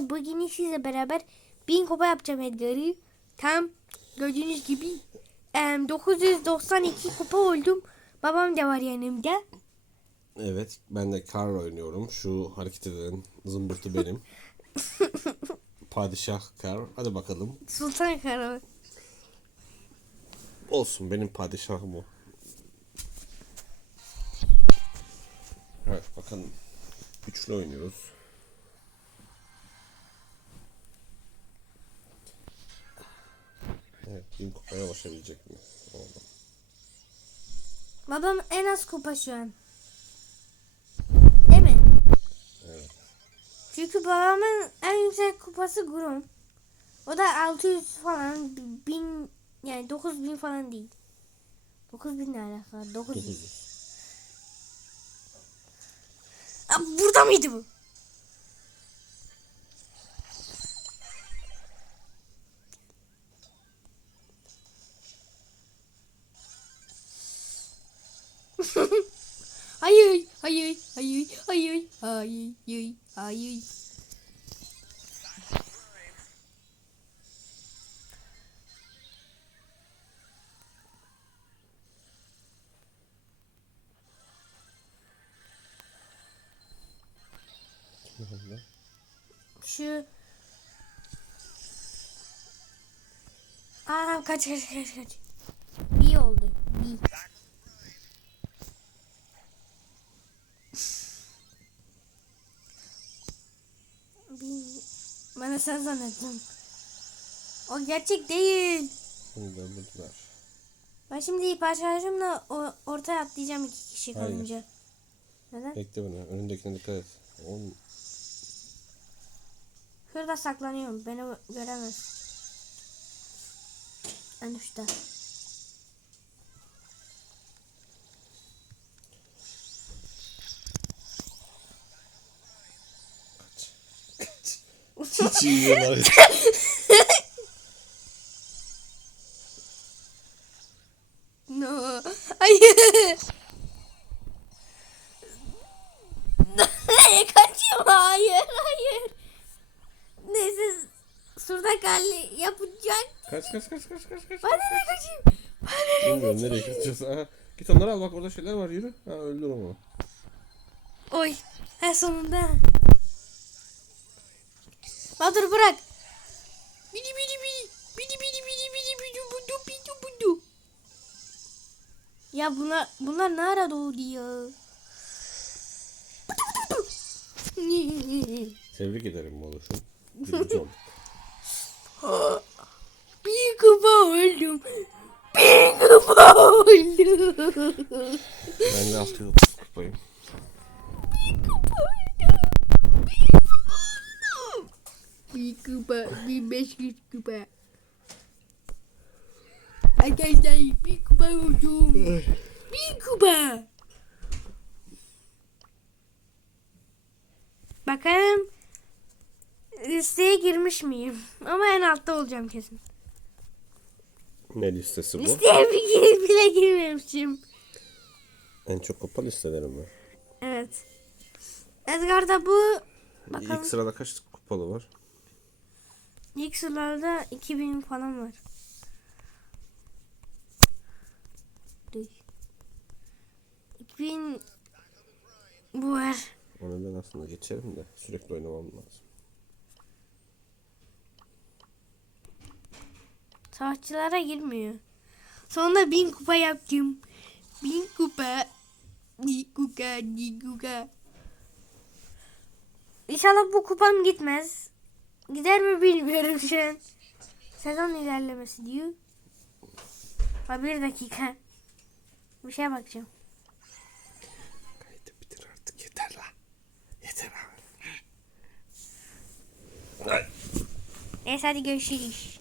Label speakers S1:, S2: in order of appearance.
S1: Bugün sizle beraber bin kupa yapacağım Edgar'ı. Tam gördüğünüz gibi em, 992 kupa oldum. Babam da var yanımda.
S2: Evet ben de kar oynuyorum. Şu hareket eden zımbırtı benim. Padişah kar. Hadi bakalım.
S1: Sultan Kara.
S2: Olsun benim padişahım o. Evet bakalım. Üçlü oynuyoruz. Evet bin kupaya ulaşabilecek mi? Oldu.
S1: Babam en az kupa şu an. Değil mi?
S2: Evet.
S1: Çünkü babamın en yüksek kupası Grom. O da 600 falan, 1000 yani 9000 falan değil. 9000 ne alaka? 9000.
S2: 900.
S1: Aa, burada mıydı bu? hayır, hayır, hayır, hayır, hayır, hayır, hayır. Şu Aa kaç kaç kaç kaç. İyi oldu. İyi. Bir... Ben de sen zannettim. O gerçek değil.
S2: Bunu döndürdüler.
S1: Ben şimdi parçalarımla ortaya atlayacağım iki kişi
S2: Hayır.
S1: kalınca. Neden?
S2: Bekle beni. Önündekine dikkat et. Oğlum,
S1: Şurada saklanıyorum. Beni göremez. En üstte.
S2: Hiç iyi yiyorlar.
S1: No. Hayır. Kaçıyorum. Hayır. Hayır. Neyse. Surda kal yapacak.
S2: kaç kaç kaç kaç kaç kaç.
S1: Ben nereye kaçayım? Ben nereye
S2: Bilmiyorum nereye kaçacağız. Aha, git onları al bak orada şeyler var yürü. Ha öldür onu.
S1: Oy. Ha sonunda. Badur bırak. Bidi bidi bidi. Bidi bidi bidi bidi bidi budu bidi budu. Ya bunlar bunlar ne ara doğdu ya?
S2: Tebrik ederim. Birinci olduk.
S1: Bir kupa oldum. Bir kupa oldum.
S2: Ben de altı kupayım.
S1: Bir kupa, bir beş yüz kupa. Arkadaşlar bir kupa oldum. Bir kupa. Bakalım listeye girmiş miyim? Ama en altta olacağım kesin.
S2: Ne listesi bu?
S1: Listeye bir gir- bile girmemişim.
S2: En çok kupa listelerim mi?
S1: Evet. Edgar'da bu bakalım
S2: İlk sırada kaç kupalı var?
S1: İlk sıralarda 2000 falan var. Dur. 2000 bu var.
S2: Onu ben aslında geçerim de sürekli oynamam lazım.
S1: Savaşçılara girmiyor. Sonra 1000 kupa yaptım. 1000 kupa. Di kuka, di kuka. İnşallah bu kupam gitmez. Gider mi bilmiyorum şu an. Sezon ilerlemesi diyor. Ha bir dakika. Bir şeye bakacağım.
S2: Kaydı bitir artık yeter la. Yeter abi.
S1: Neyse hadi görüşürüz.